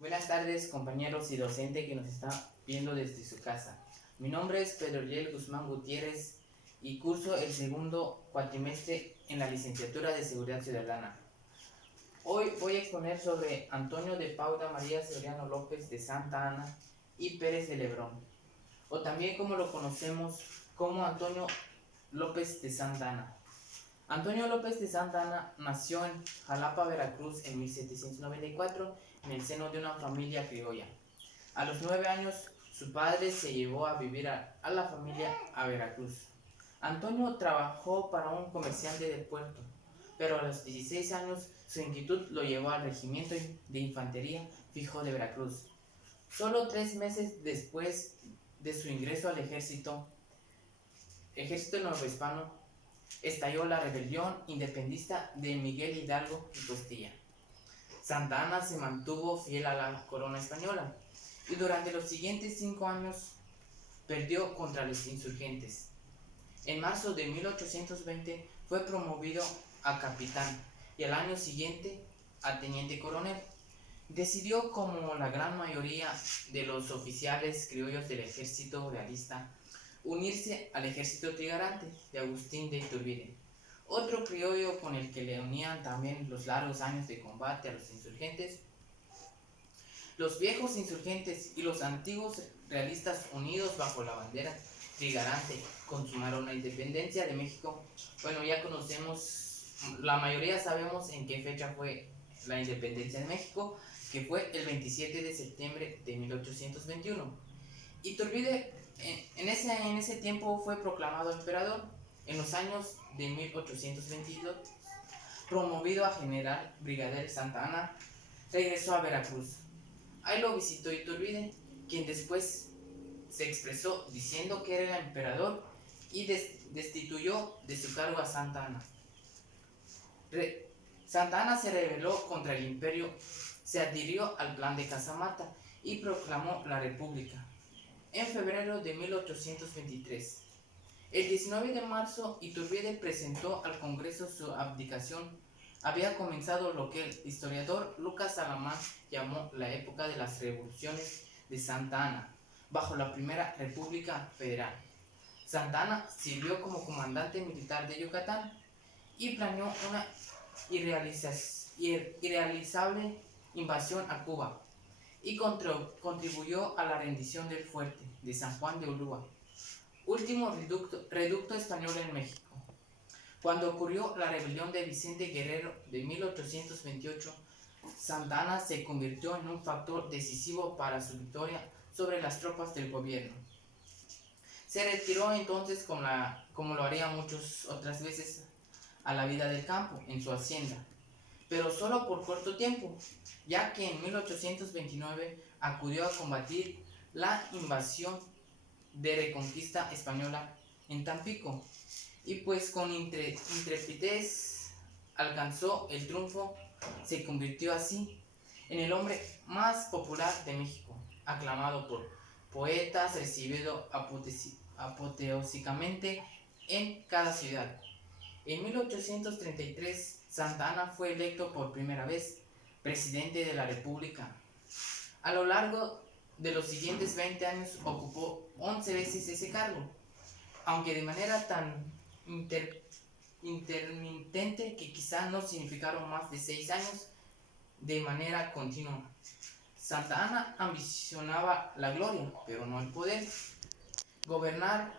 Buenas tardes, compañeros y docente que nos está viendo desde su casa. Mi nombre es Pedro Liel Guzmán Gutiérrez y curso el segundo cuatrimestre en la licenciatura de Seguridad Ciudadana. Hoy voy a exponer sobre Antonio de Paula María Severiano López de Santa Ana y Pérez de Lebrón, o también como lo conocemos como Antonio López de Santa Ana. Antonio López de Santa Ana nació en Jalapa, Veracruz en 1794 en el seno de una familia criolla. A los 9 años su padre se llevó a vivir a la familia a Veracruz. Antonio trabajó para un comerciante del puerto, pero a los 16 años su inquietud lo llevó al regimiento de infantería fijo de Veracruz. Solo 3 meses después de su ingreso al ejército novohispano, estalló la rebelión independentista de Miguel Hidalgo y Costilla. Santa Ana se mantuvo fiel a la corona española y durante los siguientes 5 años perdió contra los insurgentes. En marzo de 1820 fue promovido a capitán y al año siguiente a teniente coronel. Decidió, como la gran mayoría de los oficiales criollos del ejército realista, unirse al ejército trigarante de Agustín de Iturbide, otro criollo con el que le unían también los largos años de combate a los insurgentes. Los viejos insurgentes y los antiguos realistas, unidos bajo la bandera trigarante, consumaron la independencia de México. Bueno, ya conocemos, la mayoría sabemos en qué fecha fue la independencia de México, que fue el 27 de septiembre de 1821. Iturbide en ese tiempo fue proclamado emperador. En los años de 1822, promovido a general brigadier, Santa Ana regresó a Veracruz. Ahí lo visitó Iturbide, quien después se expresó diciendo que era el emperador y destituyó de su cargo a Santa Ana. Santa Ana se rebeló contra el imperio, se adhirió al plan de Casamata y proclamó la república. En febrero de 1823, el 19 de marzo, Iturbide presentó al Congreso su abdicación. Había comenzado lo que el historiador Lucas Alamán llamó la época de las revoluciones de Santa Ana, bajo la Primera República Federal. Santa Ana sirvió como comandante militar de Yucatán y planeó una irrealizable invasión a Cuba y contribuyó a la rendición del fuerte de San Juan de Ulúa, último reducto español en México. Cuando ocurrió la rebelión de Vicente Guerrero de 1828, Santa Ana se convirtió en un factor decisivo para su victoria sobre las tropas del gobierno. Se retiró entonces, como lo haría muchas otras veces, a la vida del campo, en su hacienda, pero solo por corto tiempo, ya que en 1829 acudió a combatir la invasión de reconquista española en Tampico, y pues con intrepidez alcanzó el triunfo. Se convirtió así en el hombre más popular de México, aclamado por poetas, recibido apoteósicamente en cada ciudad. En 1833, Santa Ana fue electo por primera vez presidente de la República. A lo largo de los siguientes 20 años ocupó 11 veces ese cargo, aunque de manera tan intermitente que quizá no significaron más de 6 años de manera continua. Santa Ana ambicionaba la gloria, pero no el poder. Gobernar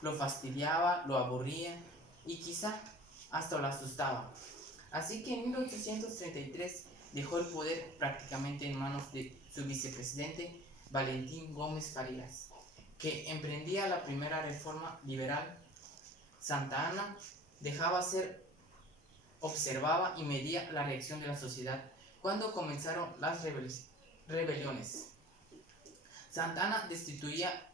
lo fastidiaba, lo aburría y quizá hasta lo asustaba. Así que en 1833 dejó el poder prácticamente en manos de su vicepresidente Valentín Gómez Farías, que emprendía la primera reforma liberal. Santa Ana observaba y medía la reacción de la sociedad cuando comenzaron las rebeliones. Santa Ana destituía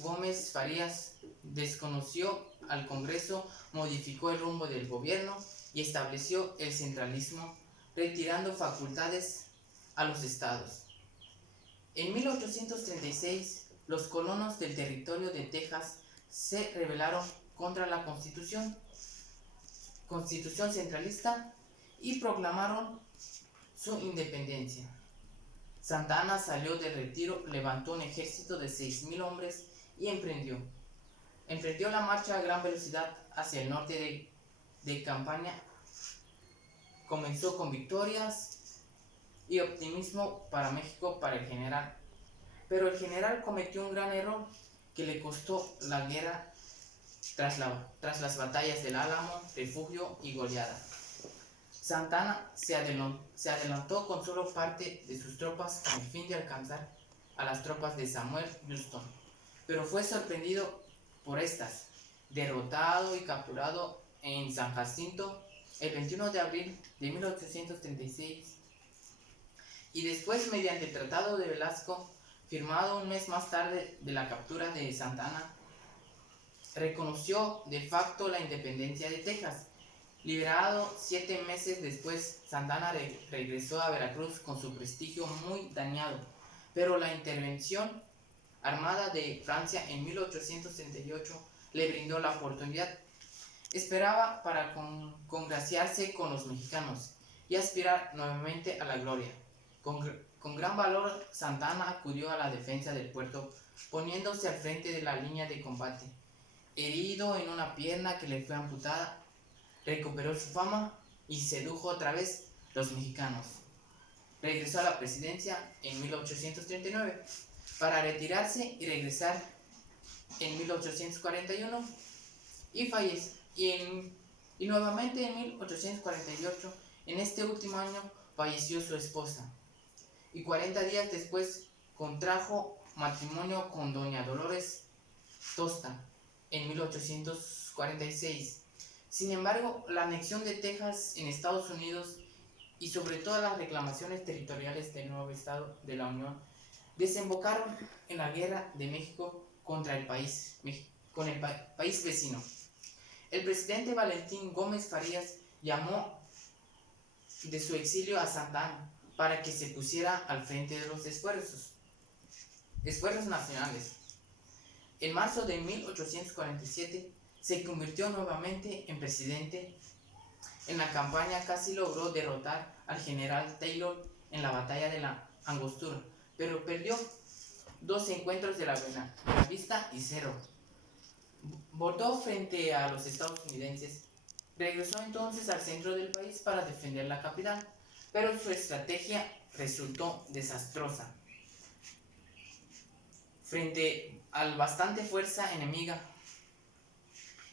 Gómez Farías, desconoció al Congreso, modificó el rumbo del gobierno y estableció el centralismo, retirando facultades a los estados. En 1836, los colonos del territorio de Texas se rebelaron contra la constitución centralista y proclamaron su independencia. Santa Anna salió del retiro, levantó un ejército de 6,000 hombres y emprendió la marcha a gran velocidad hacia el norte de Campania. Comenzó con victorias y optimismo para México para el general, pero el general cometió un gran error que le costó la guerra tras las batallas del Álamo, Refugio y Goleada. Santa Anna se adelantó con solo parte de sus tropas con el fin de alcanzar a las tropas de Samuel Johnston, pero fue sorprendido por estas, derrotado y capturado en San Jacinto el 21 de abril de 1836, y después, mediante el Tratado de Velasco, firmado un mes más tarde de la captura de Santa Anna, reconoció de facto la independencia de Texas. Liberado 7 meses después, Santa Anna regresó a Veracruz con su prestigio muy dañado, pero la intervención armada de Francia en 1838 le brindó la oportunidad. Esperaba para congraciarse con los mexicanos y aspirar nuevamente a la gloria. Con gran valor, Santa Anna acudió a la defensa del puerto, poniéndose al frente de la línea de combate. Herido en una pierna que le fue amputada, recuperó su fama y sedujo otra vez los mexicanos. Regresó a la presidencia en 1839 para retirarse y regresar en 1841 y nuevamente en 1848. En este último año falleció su esposa y 40 días después contrajo matrimonio con doña Dolores Tosta en 1846. Sin embargo, la anexión de Texas en Estados Unidos y sobre todo las reclamaciones territoriales del nuevo estado de la Unión desembocaron en la guerra de México contra el país vecino. El presidente Valentín Gómez Farías llamó de su exilio a Santa Anna para que se pusiera al frente de los esfuerzos nacionales. En marzo de 1847 se convirtió nuevamente en presidente. En la campaña casi logró derrotar al general Taylor en la batalla de la Angostura, pero perdió 2 encuentros de la Buenavista y 0. Votó frente a los estadounidenses. Regresó entonces al centro del país para defender la capital, pero su estrategia resultó desastrosa. Frente a la bastante fuerza enemiga.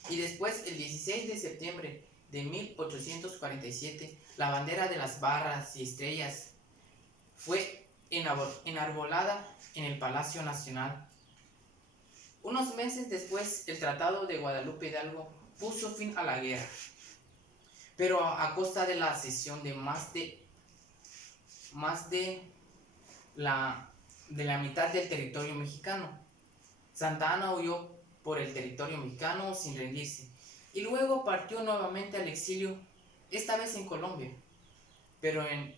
Y después, el 16 de septiembre de 1847, la bandera de las barras y estrellas fue enarbolada en el Palacio Nacional. Unos meses después, el Tratado de Guadalupe Hidalgo puso fin a la guerra, pero a costa de la cesión de más de la mitad del territorio mexicano. Santa Anna huyó por el territorio mexicano sin rendirse y luego partió nuevamente al exilio, esta vez en Colombia, pero en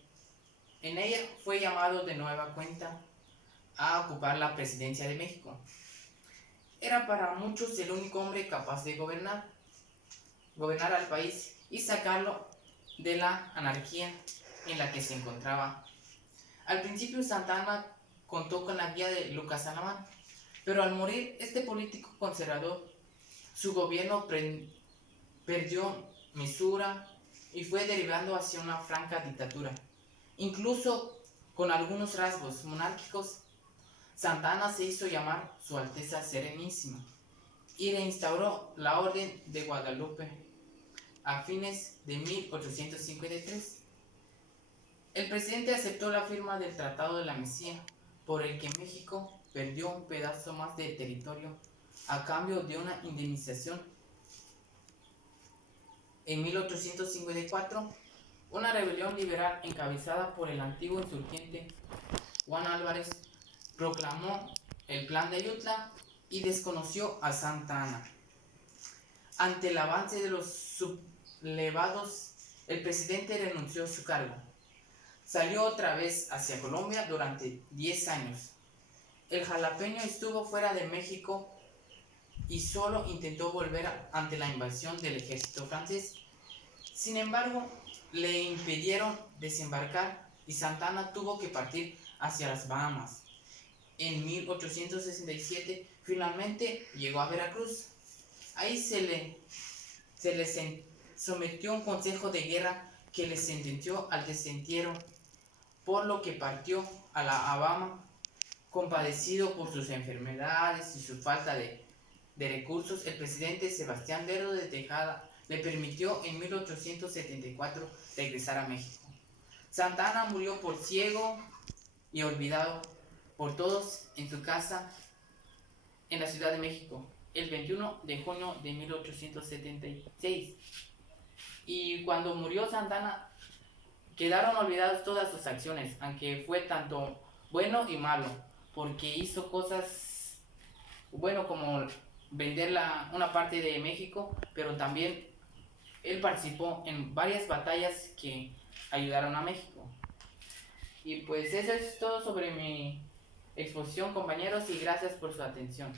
ella fue llamado de nueva cuenta a ocupar la presidencia de México. Era para muchos el único hombre capaz de gobernar al país y sacarlo de la anarquía en la que se encontraba. Al principio, Santa Anna contó con la guía de Lucas Alamán, pero al morir este político conservador, su gobierno perdió mesura y fue derivando hacia una franca dictadura. Incluso con algunos rasgos monárquicos, Santa Anna se hizo llamar Su Alteza Serenísima y reinstauró la Orden de Guadalupe a fines de 1853. El presidente aceptó la firma del Tratado de la Mesía, por el que México perdió un pedazo más de territorio a cambio de una indemnización. En 1854, una rebelión liberal encabezada por el antiguo insurgente Juan Álvarez proclamó el Plan de Ayutla y desconoció a Santa Anna. Ante el avance de los sublevados, el presidente renunció a su cargo. Salió otra vez hacia Colombia durante 10 años. El jalapeño estuvo fuera de México y solo intentó volver ante la invasión del ejército francés. Sin embargo, le impidieron desembarcar y Santa Anna tuvo que partir hacia las Bahamas. En 1867 finalmente llegó a Veracruz. Ahí se le sometió a un consejo de guerra que le sentenció al desentierro, por lo que partió a la Habana compadecido por sus enfermedades y su falta de recursos. El presidente Sebastián Lerdo de Tejada le permitió en 1874 regresar a México. Santa Anna murió por ciego y olvidado por todos en su casa en la Ciudad de México el 21 de junio de 1876. Y cuando murió Santa Anna, quedaron olvidadas todas sus acciones, aunque fue tanto bueno y malo, porque hizo cosas bueno como vender una parte de México, pero también él participó en varias batallas que ayudaron a México. Y pues eso es todo sobre mi exposición, compañeros, y gracias por su atención.